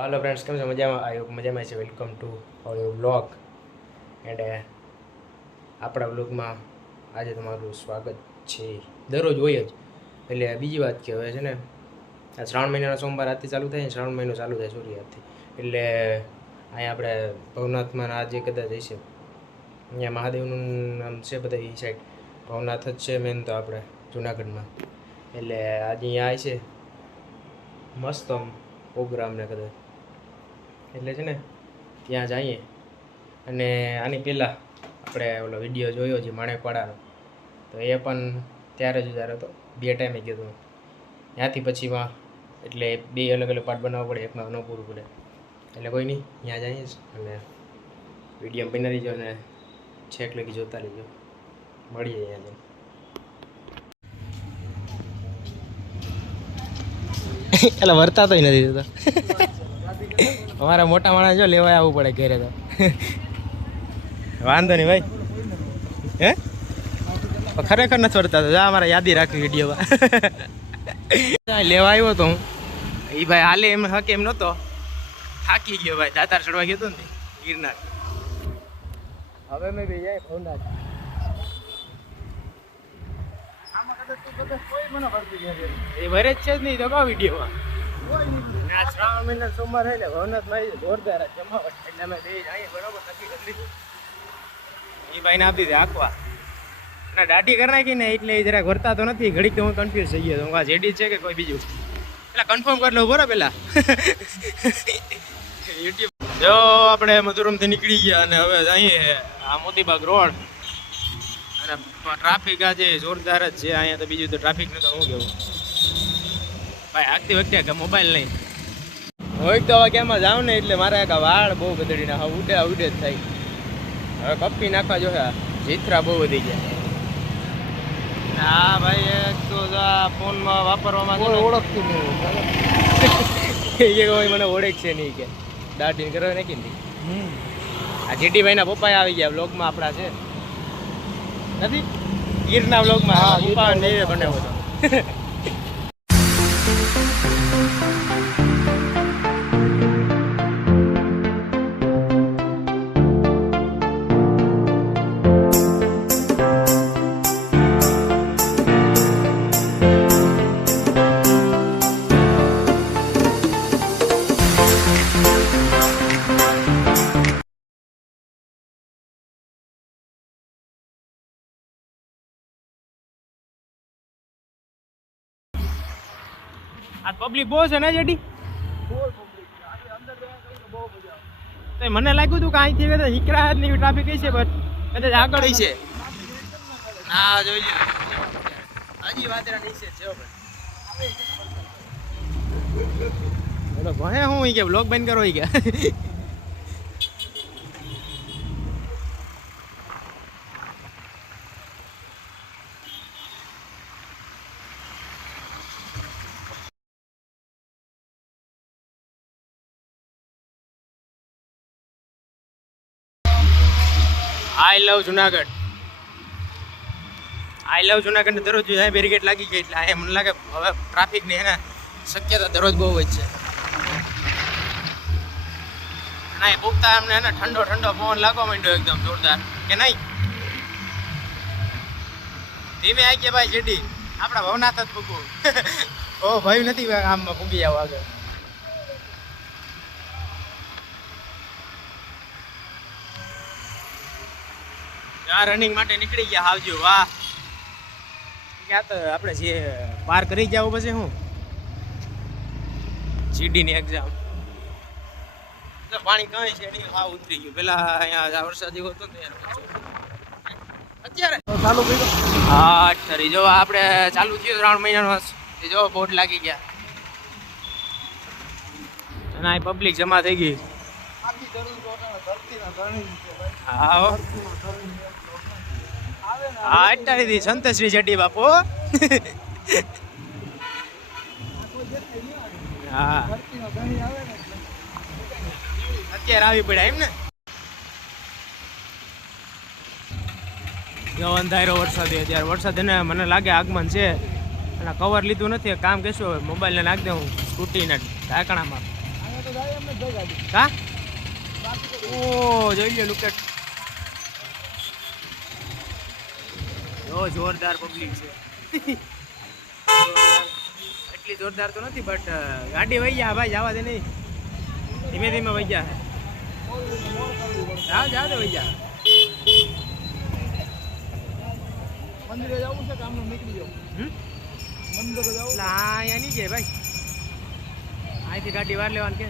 હાલો friends કેમ છો? મજામાં? આવ્યો મજામાં છે. Welcome to our blog and આપણા બ્લોગમાં આજે તમારું સ્વાગત છે. દરરોજ હોય જ. એટલે બીજી વાત કે હવે છે ને, આ શ્રાવણ મહિનાનો સોમવાર આજથી ચાલુ થાય ને શ્રાવણ મહિનો ચાલુ થાય સોરી આજથી એટલે, અહીંયા આપણે ભવનાથમાં આજે કદાચ હશે. અહીંયા મહાદેવનું નામ છે બધા એ સાઈડ ભવનાથ જ છે મેન તો આપણે જુનાગઢમાં. એટલે આજે અહીંયા આવે છે મસ્ત આમ પ્રોગ્રામ ને કદાચ. એટલે છે ને ત્યાં જઈએ. અને આની પહેલાં આપણે ઓલો વીડિયો જોયો છે માણેકવાડાનો. તો એ પણ ત્યારે જ ઉતાર્યો હતો. બે ટાઈમે કીધું ત્યાંથી પછીમાં એટલે બે અલગ અલગ પાર્ટ બનાવવા પડે એકમાં ન પૂરું પડે. એટલે કોઈ નહીં ત્યાં જઈએ અને વીડિયો બની રહીજો અને છેક લગી જોતા રહીજો. મળીએ અહીંયા જઈને. એટલે વર્તા તોય નથી થતો અમારા મોટા માણસ જો લેવા આવવું પડે ઘરે તો. વાંધો નહીં ભાઈ. હે? ખરેખર નથી વર્તા તો જા અમારે યાદી રાખવી વિડીયોમાં લેવા આવ્યો તો હું. એ ભાઈ હાલે એમ હકે એમ નહોતો. થાકી ગયો ભાઈ, દાતાર ચડવા ગયો હતો ને ગિરનાર. હવે મેં બી જાય ભવનાથ એ ભરે જ છે જ નહીં તો કહો વિડીયોમાં શ્રાવણ મહિના સોમવાર હોય ને ભવનાથમાં આવી જોરદાર જમાવટ એટલે અમે બે બરોબર નક્કી કરી દીધું એ ભાઈને આપી દીધી આખવા ના દાઢી કરી નાખી એટલે એ ભરતા તો નથી. ઘડીક હું કન્ફ્યુઝ થઈ ગયો હું આ છે કે કોઈ બીજું? પેલા કન્ફર્મ કરી લઉં યુટ્યુબ જો, આપણે મધુરમથી નીકળી ગયા અને હવે અહીં આ મોતીબાગ રોડ. અને ટ્રાફિક આજે જોરદાર જ છે, અહીંયા તો બીજું તો ટ્રાફિક તો હું કેવું ભાઈ આગતી વખતે કે મોબાઈલ નહીં. હોય તો હવે કેમાં જાઉં ને એટલે મારે એક આ વાળ બહુ બદડીને હવે ઉડે ઉડે જ થાય. હવે કપી નાખવા જોઈએ જીથરા બહુ વધી ગયા. હા ભાઈ એક તો આ ફોનમાં વાપરવામાં છે ઓળખતું નહીં એ કોઈ મને ઓળખ છે નહીં કે. દાઢીને કરવા નાખી ને આ જેટીભાઈના પપ્પા આવી ગયા બ્લોગમાં આપણા છે. નથી? ગીરના બ્લોગમાં પપ્પા બનાવ્યો હતો. પબ્લિક બહુ છે ને જેડી? તો મને લાગ્યું હતું કે અહીંથી કદાચ હિકરા ની ટ્રાફિક છે બટ કદાચ આગળ છે. હા જોઈ હજી વાદરા નીચે છે ભાઈ. ભણે હું કે બ્લોગ બંધ કરો કે. I love Junagadh. I love Junagadh ને દરરોજ અહીંયા બેરિકેડ લાગી ગઈ એટલે અહીંયા મને લાગે હવે ટ્રાફિકની એના શક્યતા દરરોજ બહુ જ છે. ના એ ભૂખતા એમને એને ઠંડો ઠંડો પવન લાગવા માંડ્યો એકદમ જોરદાર. કે નહીં? ધીમે આવી ગયા ભાઈ જેડી. આપણા ભવનાથ જ ભૂકવું ઓ ભાઈ નથી આમ ભૂગી આવો આગળ. આ રનિંગ માટે નીકળી ગયા આવજો વાહ. ક્યાં તો આપણે જે પાર કરી જાવ પછી હું? જીડી ની એક્ઝામ પાણી કઈ છે નહીં હા ઉતરી ગયું. પેલા અહીંયા વરસાદ જેવો હતો ને અત્યારે? ચાલુ કર્યું. હા સરી જો આપણે ચાલુ થયું ત્રણ મહિનાનો જો. બોટ લાગી ગયા. અને આ પબ્લિક જમા થઈ ગઈ. હા હો. દી સંતશ્રી જડી બાપુ. હા. અત્યારે આવી પડ્યા એમ ને? જો અંધારો વરસાદ અત્યારે. વરસાદ એને મને લાગે આગમન છે. અને કવર લીધું નથી. કામ કહેશું હવે મોબાઈલને નાખી દઉં સ્કૂટીને ઢાંકણામાં. હા? ઓ જોઈ લો લુક જો જોરદાર પબ્લિક છે. એટલી જોરદાર તો નથી બટ ગાડી વહી ગયા ભાઈ જવા દે નહીં. ધીમે ધીમે વહી ગયા. જાઓ જાઓ દે વહી ગયા મંદિરે જવું છે કામનું નીકળી જાવ મંદિરે જવું હા અહીંયા નહીં જાય ભાઈ. અહીંથી ગાડી વાર લેવાની કે?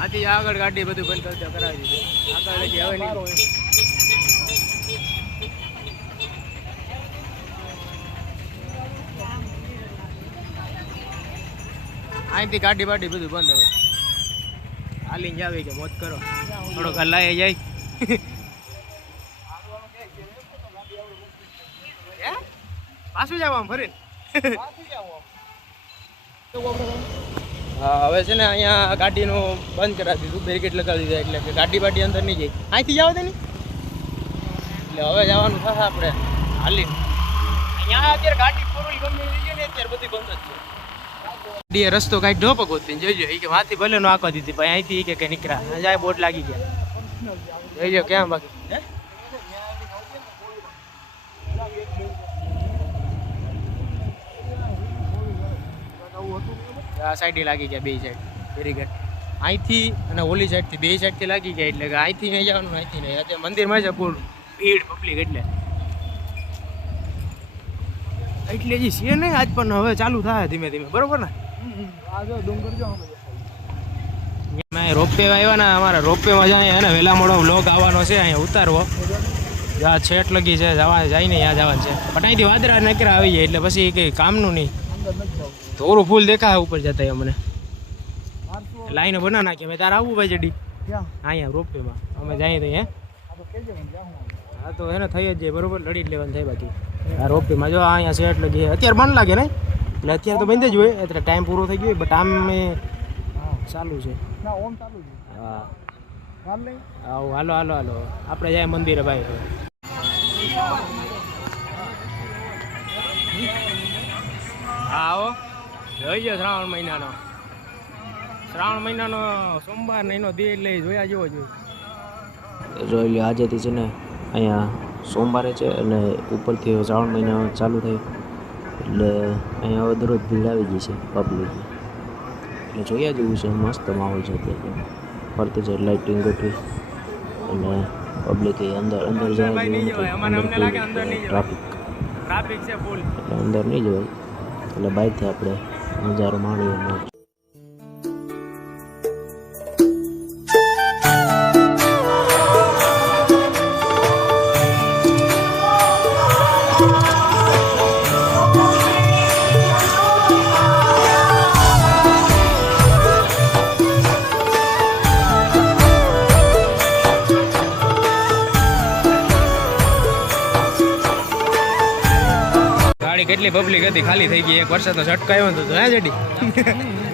આથી આગળ ગાડી બધું બંધ કરતા કરાવી દીધું. આગળ હવે નહીં. અહીંથી ગાડી બાડી બધું બંધ હવે. હાલીને જાવે કે મોજ કરો. થોડો હલાય જાય? પાછું જાવ આમ હા હવે છે ને અહીંયા ગાડીનું બંધ કરાવી દીધું બેરિકેડ લગાવી દીધા એટલે કે ગાડી બાડી અંદર નહીં જાય. અહીંથી જાવ તેની? એટલે હવે જવાનું થશે આપણે. હાલી અહીંયા અત્યારે ગાડી ફોર વ્હીલ ગમે લઈ ને અત્યારે બધી બંધ જ છે. ગાડીએ રસ્તો કાંઈ ઢોપ ગોતી જોઈજો એ કે વાથી ભલે નો આખો દીધી ભાઈ અહીંથી કે કે નીકળ્યા. જાય બોટ લાગી ગયા. જોઈજો ક્યાં બાકી. લાગી ગયા બે સાઈડ વેરી ગુડ અહીંથી અને ઓલી સાઈડથી બે સાઈડથી લાગી ગયા, એટલે અહીંથી નહીં જવાનું, અહીંથી નહીં મંદિરમાં જ પૂરું ભીડ પબ્લિક એટલે. એટલે જે છે ને આજ પણ હવે ચાલુ થાય ધીમે ધીમે. બરોબર ને? આ ડુંગર જો રોપવે આવ્યા ને અમારા રોપવેમાં જાય અને વહેલા મોડો બ્લોક આવવાનો છે અહીંયા ઉતારવો. જ્યાં છેટ લગી છે જવા જાય ને ત્યાં જવાનું છે. પણ અહીંથી વાદળા નકરા આવી જાય એટલે પછી કંઈ કામનું નહીં. થોડું ફૂલ દેખાય ઉપર જતા અમને લાઈનો બના નાખીએ ભાઈ તારે આવવું ભાઈ જડી અહીંયા રોપવેમાં. અમે જઈએ તો હે આ તો કેજે મને ક્યાં હું તો એને થઈ જ જાય બરોબર? લડી જ લેવાનું થાય બાકી. આ રોપીમાં જો અહીંયા સેટ લગી છે. અત્યારે મન લાગે ને? એટલે અત્યારે તો બંધ જ હોય એટલે ટાઈમ પૂરો થઈ ગયો બટ આમ ચાલુ છે. ના ઓમ ચાલુ છે. હા. હાલ હાલો હાલો હાલો. આપણે જાય મંદિરે ભાઈ. હા આવો. જોઈ ગયો શ્રાવણ મહિનાનો. શ્રાવણ મહિનાનો સોમવાર ને એનો દે લઈ જોયા જેવો જોઈએ જોઈ લો આજેથી છે ને અહીંયા સોમવારે છે અને ઉપરથી શ્રાવણ મહિના ચાલુ થાય. એટલે અહીંયા હવે દરરોજ ભીડ આવી ગઈ છે પબ્લિક એટલે જોયા જેવું છે મસ્ત માહોલ છે અત્યારે ફરતી છે લાઇટિંગ ગોઠવી અને પબ્લિક અંદર અંદર જાય. ટ્રાફિક ટ્રાફિક છે ફૂલ એટલે અંદર નહીં જવાય. એટલે બાઇકથી આપણે નજારો માણીએ. કેટલી પબ્લિક હતી ખાલી થઈ ગઈ એક વરસાદ તો છટકાયો હતો હે જડી.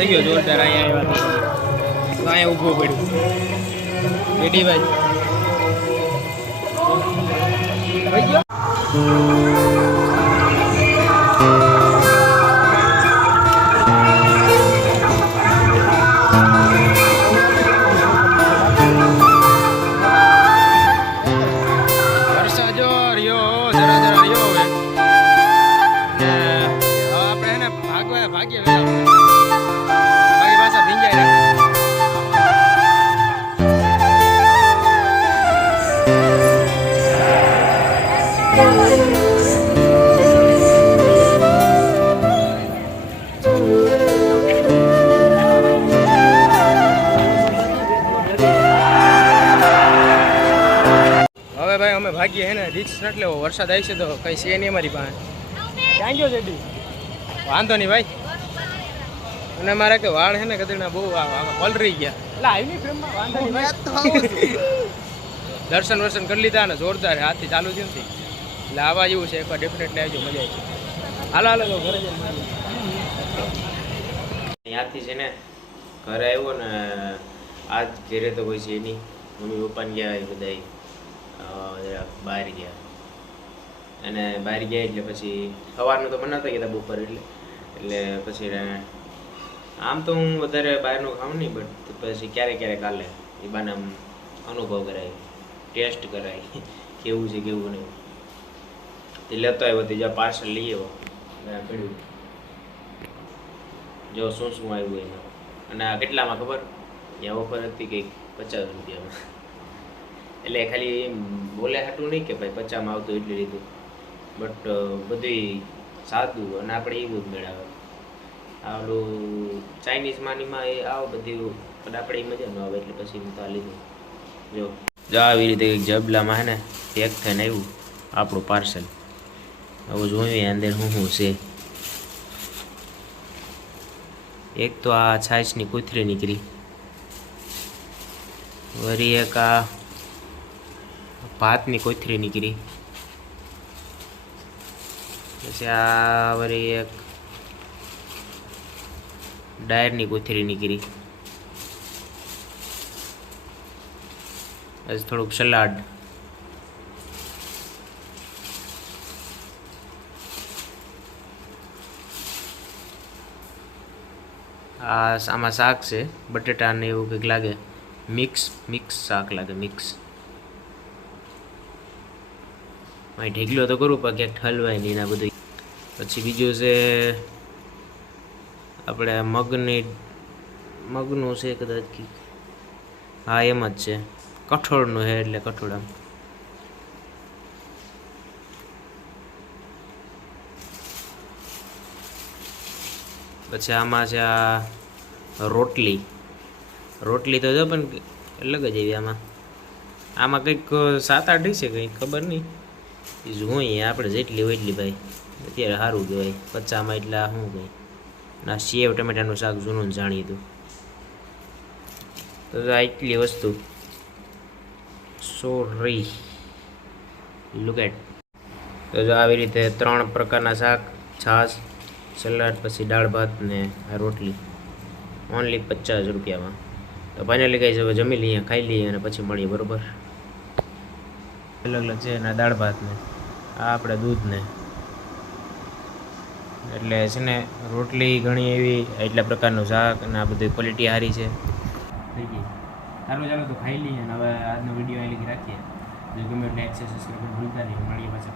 થઈ ગયો જોરદાર અહીંયા આવ્યા અહીંયા ઊભું પડ્યું. રેડીભાઈ અમે ભાગીએ હે ને રિક્સ નથી લેવો. વરસાદ આવી છે તો કઈ છે નહીં અમારી પાસે. ક્યાં ગયો છે વાંધો નહીં ભાઈ. અને મારા કે વાળ છે ને કદીના બહુ પલરી ગયા. એટલે આવી ફ્રેમમાં વાંધો નહીં દર્શન વર્શન કરી લીધા ને જોરદાર હાથથી ચાલુ થયું નથી એટલે આવા જેવું છે એકવાર ડેફિનેટલી આવજો મજા આવી છે. હાલો હાલો તો ઘરે ત્યાંથી છે ને ઘરે આવ્યો ને આજ ઘેરે તો કોઈ છે નહીં. મમ્મી પપ્પાને ગયા એ બધા બહાર ગયા. અને બહાર ગયા એટલે પછી સવારનું તો બનાવતા ગયા હતા બપોર એટલે. એટલે પછી આમ તો હું વધારે બહારનું ખાઉં નહીં બટ પછી ક્યારેક ક્યારેક હાલે. એ બાને અનુભવ કરાય, ટેસ્ટ કરાય, કેવું છે, કેવું નહીં. તે લેતો આવ્યો, તે જ્યાં પાર્સલ લઈ આવ્યો પીડ્યું જો શું શું આવ્યું એમાં. અને આ કેટલામાં ખબર? ત્યાં ઓફર હતી કંઈક પચાસ રૂપિયામાં. એટલે ખાલી એમ બોલે હાટું નહીં કે ભાઈ પચામાં આવતું એટલે લીધું. બટ બધું સાદું અને આપણે એવું જ મેળવે. આવડું ચાઇનીઝ માનીમાં એ આવ બધું, પણ આપણે મજા ન આવે એટલે પછી હું તો લીધું. જો જો આવી રીતે જબલામાં હે ને પેક થઈને આવ્યું આપણું પાર્સલ હવે જોયું અંદર શું શું છે. એક તો આ છાશની કૂતરી નીકળી. વળી એક આ ભાતની કોથરી નીકળી. પછી આ વળી એક ડાયરની કોથરી નીકળી. પછી થોડુંક સલાડ. આ આમાં શાક છે, બટેટા ને એવું કંઈક લાગે. મિક્સ મિક્સ શાક લાગે, મિક્સ. અહીં ઢેકલો તો કરું, પણ ક્યાંક ઠલવાય નહીં ને બધું પછી બીજું છે, આપણે મગની, મગનું છે કદાચ હા, એમ જ છે. કઠોળનું છે એટલે કઠોળ આમ. પછી આમાં છે આ રોટલી. રોટલી તો જો પણ અલગ જ એવી આમાં. આમાં કંઈક સાત આઠ છે કંઈક ખબર નહીં. એ જોઈએ આપણે જેટલી હોય એટલી ભાઈ. અત્યારે સારું કહેવાય. પચામાં એટલા શું કંઈ? ના, સેવ ટમેટાનું શાક જૂનું જાણી જાણીતું તો. એટલી વસ્તુ. સોરી લુકેટ તો જો આવી રીતે ત્રણ પ્રકારના શાક, છાશ, સલાડ, પછી દાળ, ભાત ને રોટલી. ઓનલી પચાસ રૂપિયામાં. તો ફાઇનલી કઈ છે જમી લઈએ, ખાઈ લઈએ અને પછી મળીએ, બરોબર? અલગ અલગ છે એના દાળ ભાતને, આ આપણે દૂધ ને એટલે છે ને, રોટલી ઘણી એવી, એટલા પ્રકારનું શાક અને આ બધી ક્વોલિટી સારી છે. થઈ ગઈ ચાલો ચાલો તો ખાઈ લઈએ અને હવે આજનો વીડિયો અહીં લખી રાખીએ. જો ગમે એટલે એક્સરસાઇઝ ભૂલતા નહીં. મળીએ પાછા